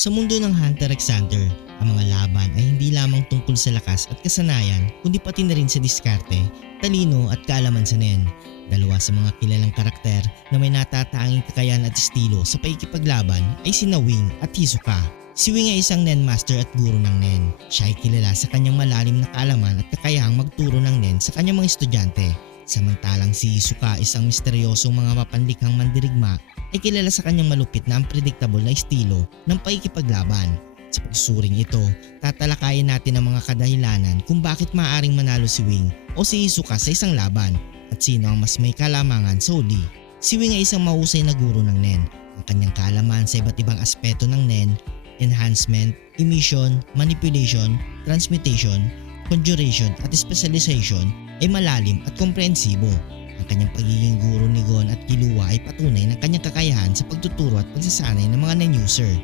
Sa mundo ng Hunter x Hunter, ang mga laban ay hindi lamang tungkol sa lakas at kasanayan kundi pati na rin sa diskarte, talino at kaalaman sa nen. Dalawa sa mga kilalang karakter na may natatanging kakayahan at estilo sa paikipaglaban ay sina Wing at Hisoka. Si Wing ay isang Nen Master at guro ng Nen. Siya ay kilala sa kanyang malalim na kaalaman at kakayahang magturo ng Nen sa kanyang mga estudyante. Samantalang si Hisoka isang misteryosong mga mapanlikhang mandirigma ay kilala sa kanyang malupit na unpredictable na estilo ng paikipaglaban. Sa pagsuring ito, tatalakayin natin ang mga kadahilanan kung bakit maaaring manalo si Wing o si Hisoka sa isang laban at sino ang mas may kalamangan sa uli. Si Wing ay isang mahusay na guro ng NEN. Ang kanyang kaalaman sa iba't ibang aspeto ng NEN, enhancement, emission, manipulation, transmutation, conjuration at specialization ay malalim at komprehensibo. Ang kanyang pagiging guro ni Gon at Killua ay patunay ng kanyang kakayahan sa pagtuturo at pagsasanay ng mga non-user.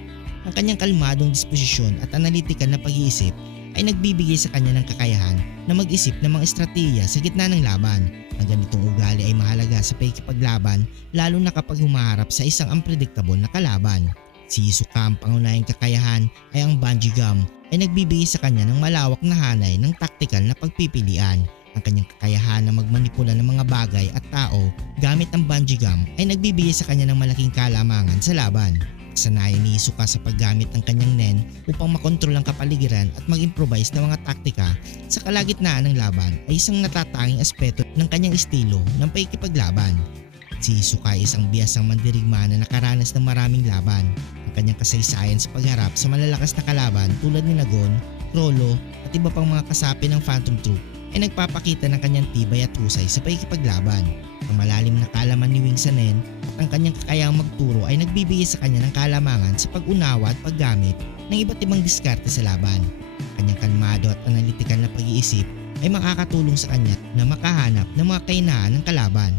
Ang kanyang kalmadong disposisyon at analytical na pag-iisip ay nagbibigay sa kanya ng kakayahan na mag-isip ng mga estratehiya sa gitna ng laban. Ang ganitong ugali ay mahalaga sa pakikipaglaban lalo na kapag humaharap sa isang unpredictable na kalaban. Si Hisoka ang pangunahing kakayahan ay ang bungee gum ay nagbibigay sa kanya ng malawak na hanay ng taktikal na pagpipilian. Ang kanyang kakayahan na magmanipula ng mga bagay at tao gamit ang bungee gum ay nagbibigay sa kanya ng malaking kalamangan sa laban. Sanayan ni Hisoka sa paggamit ng kanyang nen upang makontrol ang kapaligiran at mag-improvise ng mga taktika sa kalagitnaan ng laban ay isang natatanging aspeto ng kanyang estilo ng paikipaglaban. Si Hisoka ay isang biyasang mandirigma na nakaranas ng maraming laban. Ang kanyang kasaysayan sa pagharap sa malalakas na kalaban tulad ni Nagon, Crollo at iba pang mga kasapi ng Phantom Troop ay nagpapakita ng kanyang tibay at husay sa paikipaglaban. Ang malalim na kalaman ni Wing sa Nen at ang kanyang kakayang magturo ay nagbibigay sa kanya ng kalamangan sa pag-unawa at paggamit ng iba't ibang diskarte sa laban. Kanyang kalmado at analytical na pag-iisip ay makakatulong sa kanya na makahanap ng mga kainahan ng kalaban.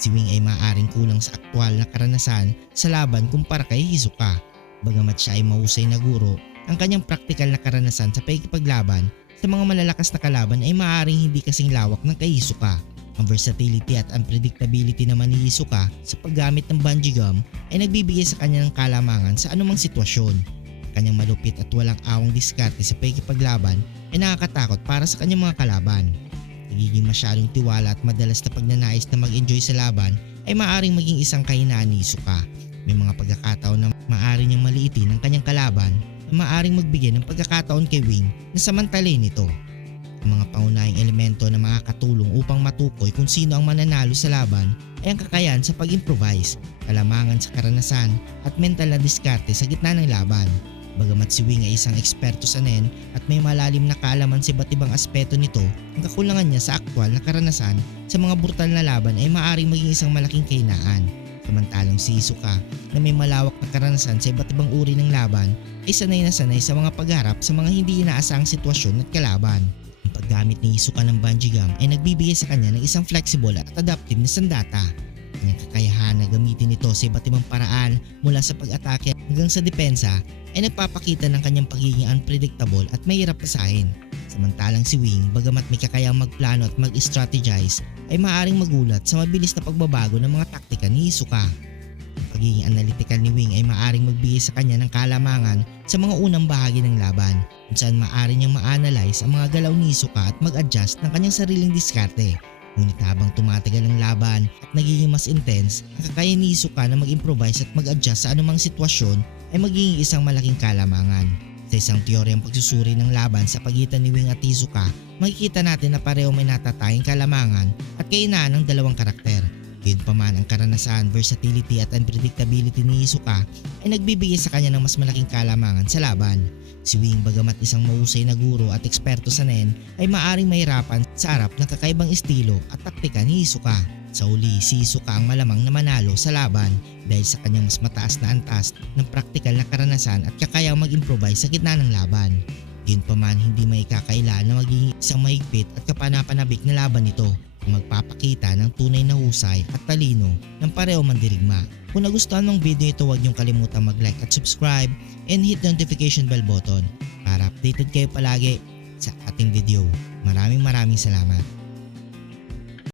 Si Wing ay maaaring kulang sa aktwal na karanasan sa laban kumpara kay Hisoka. Bagamat siya ay mahusay na guro, ang kanyang praktikal na karanasan sa paikipaglaban sa mga malalakas na kalaban ay maaaring hindi kasing lawak ng kay Hisoka. Ang versatility at unpredictability naman ni Hisoka sa paggamit ng bungee gum ay nagbibigay sa kanya ng kalamangan sa anumang sitwasyon. Kanyang malupit at walang awang diskarte sa paikipaglaban ay nakakatakot para sa kanyang mga kalaban. Nagiging masyadong tiwala at madalas na pagnanais na mag-enjoy sa laban ay maaaring maging isang kahinaan ni Hisoka. May mga pagkakataon na maaari niyang maliitin ang kanyang kalaban na maaaring magbigay ng pagkakataon kay Wing na samantalin nito. Ang mga pangunahing elemento na makakatulong upang matukoy kung sino ang mananalo sa laban ay ang kakayahan sa pag-improvise, kalamangan sa karanasan at mental na diskarte sa gitna ng laban. Bagamat si Wing ay isang eksperto sa NEN at may malalim na kaalaman sa iba't ibang aspeto nito, ang kakulangan niya sa aktwal na karanasan sa mga brutal na laban ay maaaring maging isang malaking kainaan. Samantalang si Hisoka na may malawak na karanasan sa iba't ibang uri ng laban ay sanay na sanay sa mga pagharap sa mga hindi inaasahang sitwasyon at kalaban. Ang paggamit ni Hisoka ng bungee gum ay nagbibigay sa kanya ng isang flexible at adaptive na sandata. Kanyang kakayahan na gamitin ito sa iba't ibang paraan mula sa pag-atake hanggang sa depensa ay nagpapakita ng kanyang pagiging unpredictable at mahirap pasahin. Samantalang si Wing bagamat may kakayang magplano at mag-strategize ay maaaring magulat sa mabilis na pagbabago ng mga taktika ni Hisoka. Ang pagiging analytical ni Wing ay maaaring magbigay sa kanya ng kalamangan sa mga unang bahagi ng laban kung saan maaari niyang ma-analyze ang mga galaw ni Hisoka at mag-adjust ng kanyang sariling diskarte. Ngunit habang tumatagal ang laban at nagiging mas intense, ang kakaya ni Hisoka na mag-improvise at mag-adjust sa anumang sitwasyon ay magiging isang malaking kalamangan. Sa isang teoryang pagsusuri ng laban sa pagitan ni Wing at Hisoka, makikita natin na pareho may natatayang kalamangan kainaan ng dalawang karakter. Gayunpaman ang karanasan, versatility at unpredictability ni Hisoka ay nagbibigay sa kanya ng mas malaking kalamangan sa laban. Si Wing bagamat isang mahusay na guro at eksperto sa NEN ay maaring mahirapan sa harap ng kakaibang estilo at taktika ni Hisoka. Sa uli, si Hisoka ang malamang na manalo sa laban dahil sa kanyang mas mataas na antas ng praktikal na karanasan at kakayang mag-improvise sa gitna ng laban. Gayunpaman hindi may kakaila na magiging isang mahigpit at kapanapanabik na laban ito na magpapakita ng tunay na husay at talino ng pareho mandirigma. Kung nagustuhan mong video ito huwag niyong kalimutan mag-like at subscribe and hit notification bell button para updated kayo palagi sa ating video. Maraming maraming salamat.